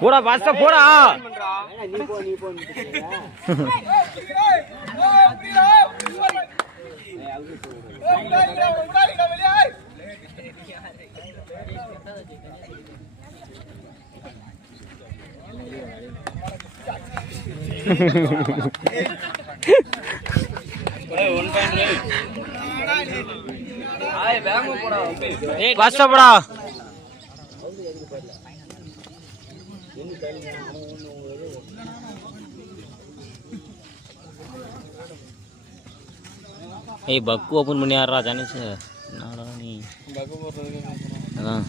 போடா பாஸ்டா போடா பாஸ்டா போடா ஏய் பக்கு ஓபன் பண்ணி யாரா ஜானிஸ் என்னடா நீ பக்கு போடுறதுக்கு அதான்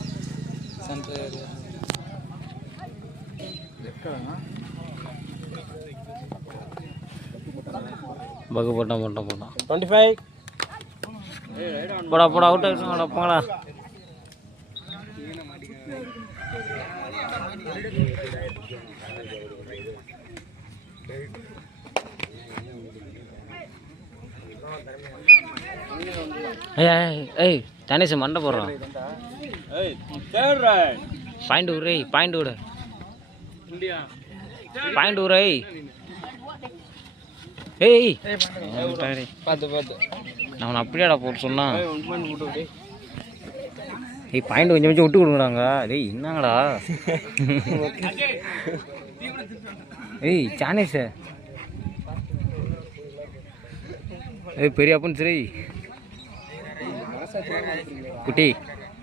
சென்டர் பக்கு போட்டான் 25 போடா போடா அவுட் ஆயிடுச்சுடா போங்கடா ஏய் ஜானிஸ் மண்டை போடுறான் பாயிண்ட் விடு பாயிண்ட் விடு பாயிண்ட் விடு ஏய் பார்த்து நான் அப்படியாடா போட்டு சொன்னா ஏய் பாயிண்ட் கொஞ்சம் கொஞ்சம் விட்டு கொடுக்குறாங்க டேய் என்னங்கடா ஏய் ஜானிஸ் ஏய் பெரிய அப்பன் சரி குட்டி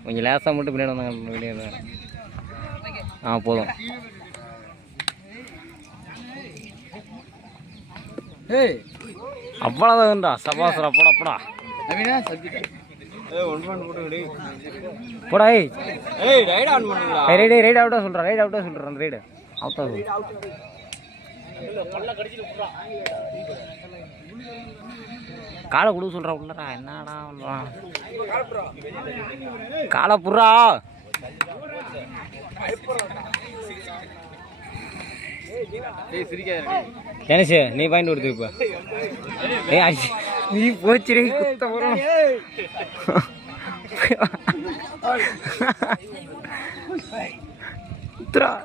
கொஞ்சம் லேசாக மட்டும் பின்னாடி வந்தாங்க போதும் அவ்வளோதான்டா சபாசரா போடா போடா போடா ரைடு அவுட்டா சொல்கிறேன் அந்த ரைடு அவுட்டா காலை கொடுக்க சொல்கிறா உள்ளடா என்னடா காலை புறா ஜானிஸ் நீ பாயிண்ட் கொடுத்து இப்போ நீ போச்சு குத்த வரும்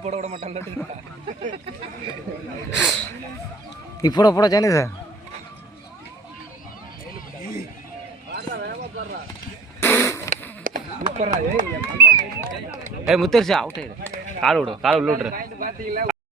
போட விட மாட்டான் இப்போட போட ஜானிஸ் முத்தரிசா அவுட் ஆயிடு கால் உள்ள விட்ரு